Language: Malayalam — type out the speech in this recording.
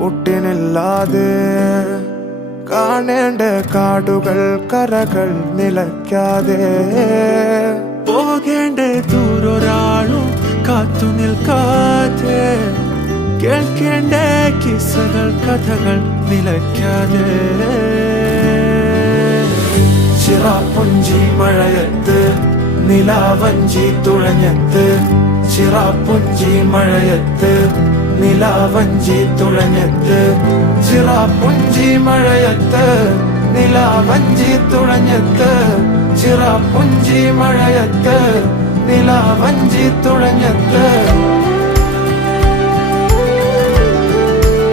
ഒട്ടിനില്ലാതെ കാണേണ്ട കാടുകൾ കരകൾ നിലയ്ക്കാതെ പോകേണ്ട ദൂരൊരാളും കാത്തു നിൽക്കാതെ കേൾക്കേണ്ട കിസ്സകൾ കഥകൾ നിലയ്ക്കാതെ ചിറാപ്പുഞ്ചി മഴയത്ത് നിലാവഞ്ചി തുഴഞ്ഞത്ത് ചിറാപ്പുഞ്ചി മഴയത്ത് നിലാവഞ്ചി തുഴഞ്ഞത്ത് ചിറാപ്പുഞ്ചി മഴയത്ത് നിലാവഞ്ചി തുഴഞ്ഞത്ത് ചിറാപ്പുഞ്ചി മഴയത്ത് നിലാവഞ്ചി തുഴഞ്ഞത്ത്